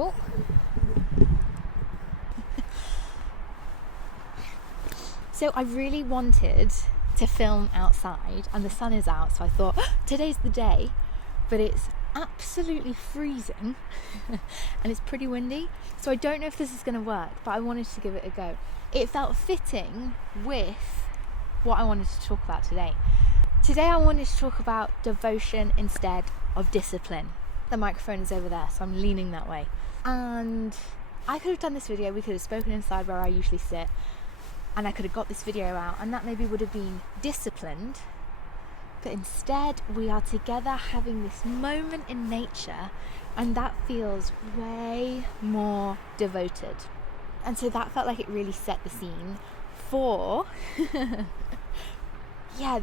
Oh. So I really wanted to film outside, and the sun is out, so I thought, today's the day, but it's absolutely freezing and it's pretty windy, so I don't know if this is going to work, but I wanted to give it a go. It felt fitting with what I wanted to talk about today. Today I wanted to talk about devotion instead of discipline. The microphone is over there, so I'm leaning that way. And I could have done this video, we could have spoken inside where I usually sit, and I could have got this video out, and that maybe would have been disciplined. But instead, we are together having this moment in nature, and that feels way more devoted. And so that felt like it really set the scene for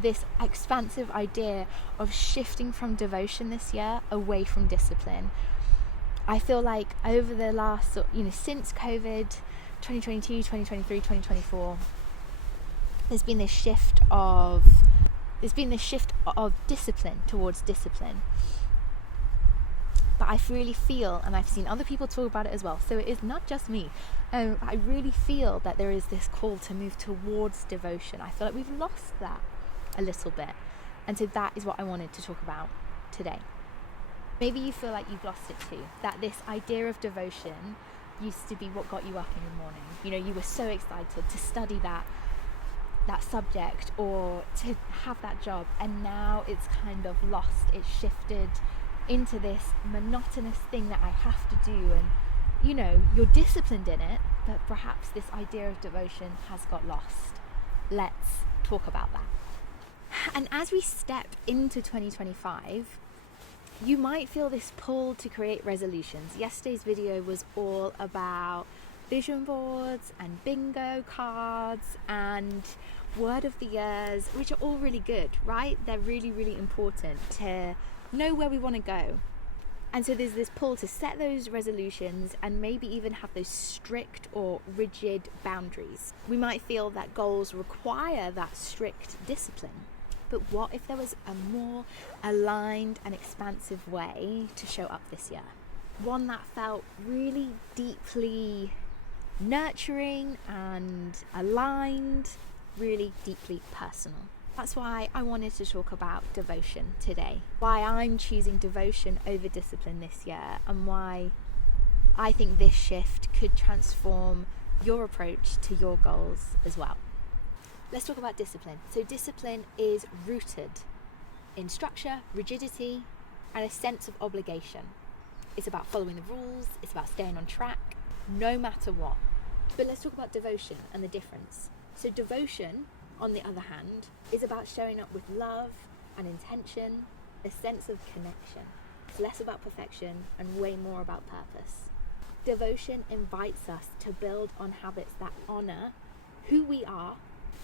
this expansive idea of shifting from devotion this year away from discipline. I feel like over the last, since COVID, 2022, 2023, 2024, there's been this shift of discipline towards discipline. But I really feel, and I've seen other people talk about it as well, so it is not just me, I really feel that there is this call to move towards devotion. I feel like we've lost that a little bit, and so that is what I wanted to talk about today. Maybe you feel like you've lost it too, that this idea of devotion used to be what got you up in the morning. You were so excited to study that subject or to have that job, and now it's kind of lost. It's shifted into this monotonous thing that I have to do, and you're disciplined in it, but perhaps this idea of devotion has got lost. Let's talk about that. And as we step into 2025, you might feel this pull to create resolutions. Yesterday's video was all about vision boards and bingo cards and word of the years, which are all really good, right? They're really, really important to know where we want to go. And so there's this pull to set those resolutions and maybe even have those strict or rigid boundaries. We might feel that goals require that strict discipline. But what if there was a more aligned and expansive way to show up this year? One that felt really deeply nurturing and aligned, really deeply personal. That's why I wanted to talk about devotion today, why I'm choosing devotion over discipline this year, and why I think this shift could transform your approach to your goals as well. Let's talk about discipline. So discipline is rooted in structure, rigidity, and a sense of obligation. It's about following the rules, it's about staying on track, no matter what. But let's talk about devotion and the difference. So devotion, on the other hand, is about showing up with love and intention, a sense of connection. It's less about perfection and way more about purpose. Devotion invites us to build on habits that honour who we are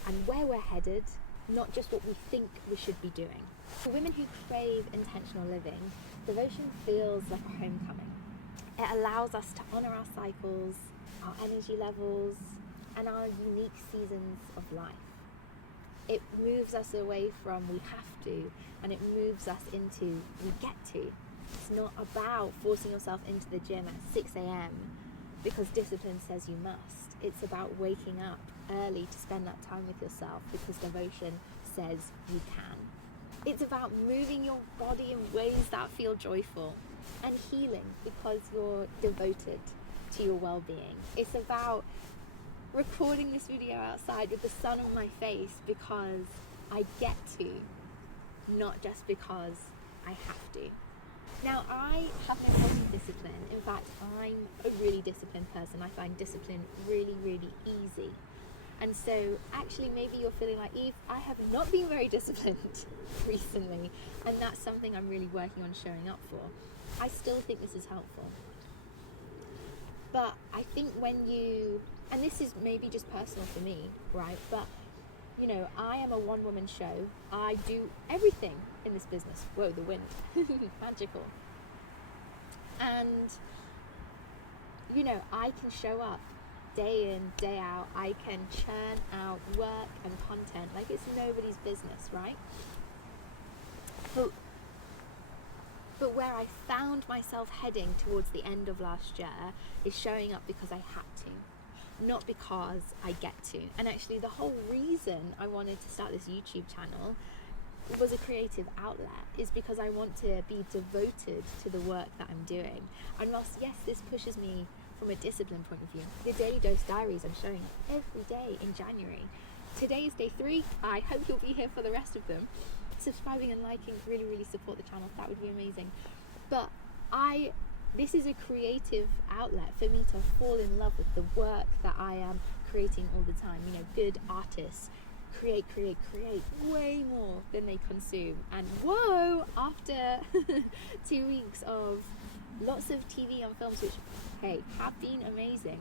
and where we're headed, not just what we think we should be doing. For women who crave intentional living, devotion feels like a homecoming. It allows us to honour our cycles, our energy levels, and our unique seasons of life. It moves us away from we have to, and it moves us into we get to. It's not about forcing yourself into the gym at 6 a.m. because discipline says you must. It's about waking up early to spend that time with yourself because devotion says you can. It's about moving your body in ways that feel joyful and healing because you're devoted to your well-being. It's about recording this video outside with the sun on my face because I get to, not just because I have to. Now, I have no problem with discipline. In fact, I'm a really disciplined person. I find discipline really, really easy. And so actually maybe you're feeling like, Eve, I have not been very disciplined recently, and that's something I'm really working on showing up for. I still think this is helpful. But I think when you, and this is maybe just personal for me, right? But, I am a one-woman show. I do everything in this business. Whoa, the wind. Magical. And, I can show up day in, day out. I can churn out work and content like it's nobody's business, right? But But where I found myself heading towards the end of last year is showing up because I had to, not because I get to. And actually the whole reason I wanted to start this YouTube channel was a creative outlet, is because I want to be devoted to the work that I'm doing. And whilst yes, this pushes me from a discipline point of view, the Daily Dose Diaries I'm showing every day in January. Today is day 3. I hope you'll be here for the rest of them. Subscribing and liking really support the channel. That would be amazing. But this is a creative outlet for me to fall in love with the work that I am creating all the time. You know, good artists create way more than they consume. And whoa, after 2 weeks of lots of TV and films, which, hey, have been amazing,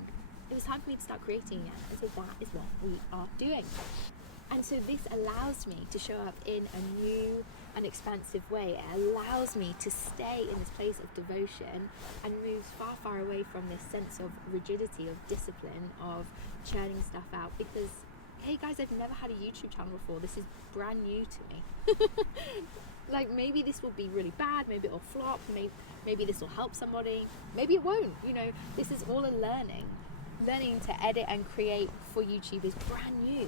it was time for me to start creating again. And so that is what we are doing. And so this allows me to show up in a new and expansive way. It allows me to stay in this place of devotion and move far away from this sense of rigidity, of discipline, of churning stuff out. Because, hey guys, I've never had a YouTube channel before. This is brand new to me. Like, maybe this will be really bad, maybe it'll flop, maybe this will help somebody, maybe it won't. You know, this is all a learning. Learning to edit and create for YouTube is brand new.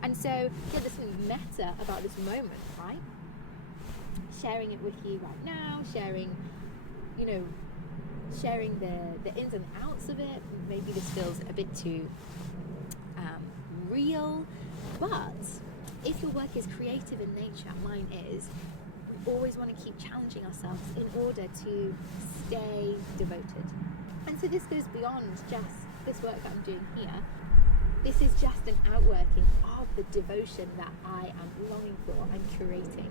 And so, yeah, there's something meta about this moment, right? Sharing it with you right now, sharing the ins and outs of it. Maybe this feels a bit too real, but if your work is creative in nature, mine is, we always want to keep challenging ourselves in order to stay devoted. And so this goes beyond just this work that I'm doing here. This is just an outworking of the devotion that I am longing for and curating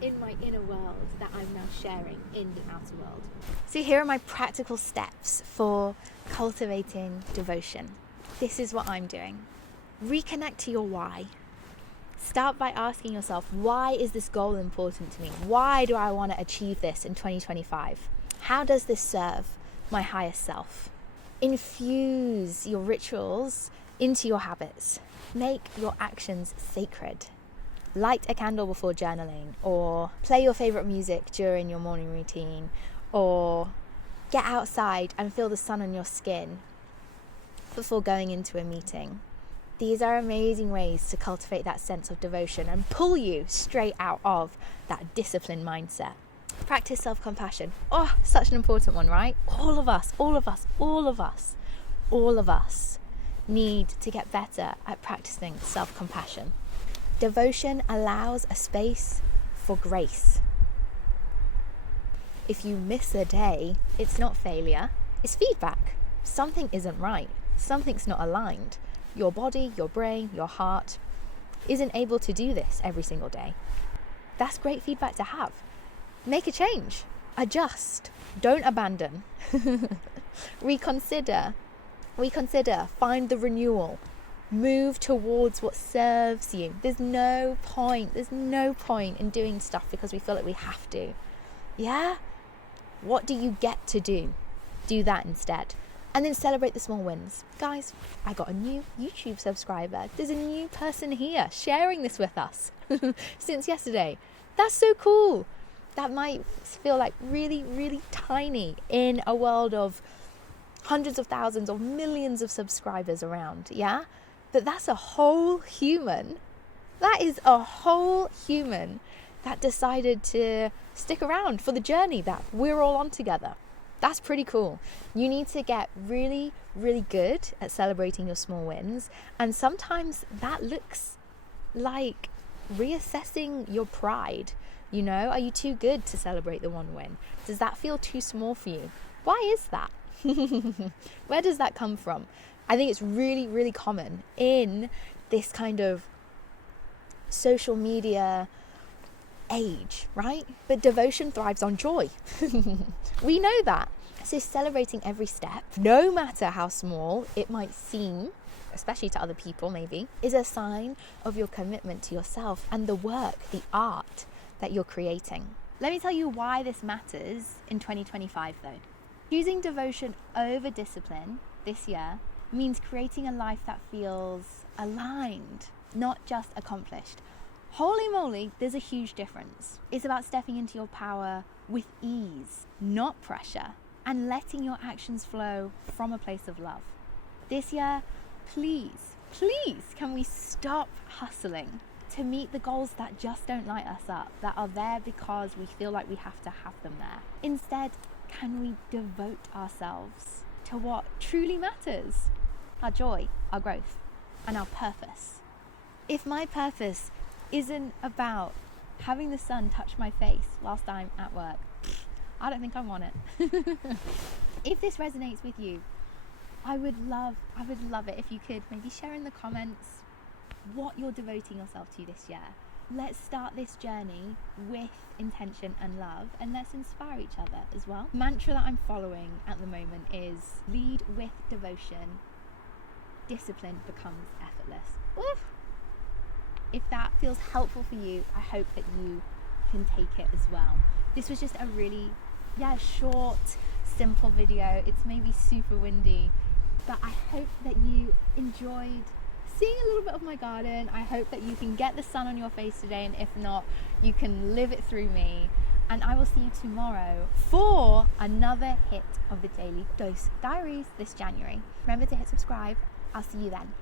in my inner world that I'm now sharing in the outer world. So here are my practical steps for cultivating devotion. This is what I'm doing. Reconnect to your why. Start by asking yourself, why is this goal important to me? Why do I want to achieve this in 2025? How does this serve my higher self? Infuse your rituals into your habits. Make your actions sacred. Light a candle before journaling, or play your favorite music during your morning routine, or get outside and feel the sun on your skin before going into a meeting. These are amazing ways to cultivate that sense of devotion and pull you straight out of that disciplined mindset. Practice self-compassion. Oh, such an important one, right? All of us need to get better at practicing self-compassion. Devotion allows a space for grace. If you miss a day, it's not failure, it's feedback. Something isn't right. Something's not aligned. Your body, your brain, your heart isn't able to do this every single day. That's great feedback to have. Make a change. Adjust. Don't abandon. Reconsider. Find the renewal. Move towards what serves you. There's no point in doing stuff because we feel like we have to. Yeah? What do you get to do? Do that instead. And then celebrate the small wins. Guys, I got a new YouTube subscriber. There's a new person here sharing this with us since yesterday. That's so cool. That might feel like really tiny in a world of hundreds of thousands or millions of subscribers around, yeah? But that's a whole human. That is a whole human that decided to stick around for the journey that we're all on together. That's pretty cool. You need to get really good at celebrating your small wins. And sometimes that looks like reassessing your pride. You know, are you too good to celebrate the one win? Does that feel too small for you? Why is that? Where does that come from? I think it's really common in this kind of social media age, right? But devotion thrives on joy. We know that. So celebrating every step, no matter how small it might seem, especially to other people maybe, is a sign of your commitment to yourself and the work, the art that you're creating. Let me tell you why this matters in 2025 though. Choosing devotion over discipline this year means creating a life that feels aligned, not just accomplished. Holy moly, there's a huge difference. It's about stepping into your power with ease, not pressure, and letting your actions flow from a place of love. This year, please, can we stop hustling to meet the goals that just don't light us up, that are there because we feel like we have to have them there? Instead, can we devote ourselves to what truly matters? Our joy, our growth, and our purpose. If my purpose isn't about having the sun touch my face whilst I'm at work, I don't think I want it. If this resonates with you, I would love it if you could maybe share in the comments what you're devoting yourself to this year. Let's start this journey with intention and love, and let's inspire each other as well. The mantra that I'm following at the moment is lead with devotion, discipline becomes effortless. Oof. If that feels helpful for you, I hope that you can take it as well. This was just a really short, simple video. It's maybe super windy, but I hope that you enjoyed seeing a little bit of my garden. I hope that you can get the sun on your face today, and if not, you can live it through me. And I will see you tomorrow for another hit of the Daily Dose Diaries this January. Remember to hit subscribe. I'll see you then.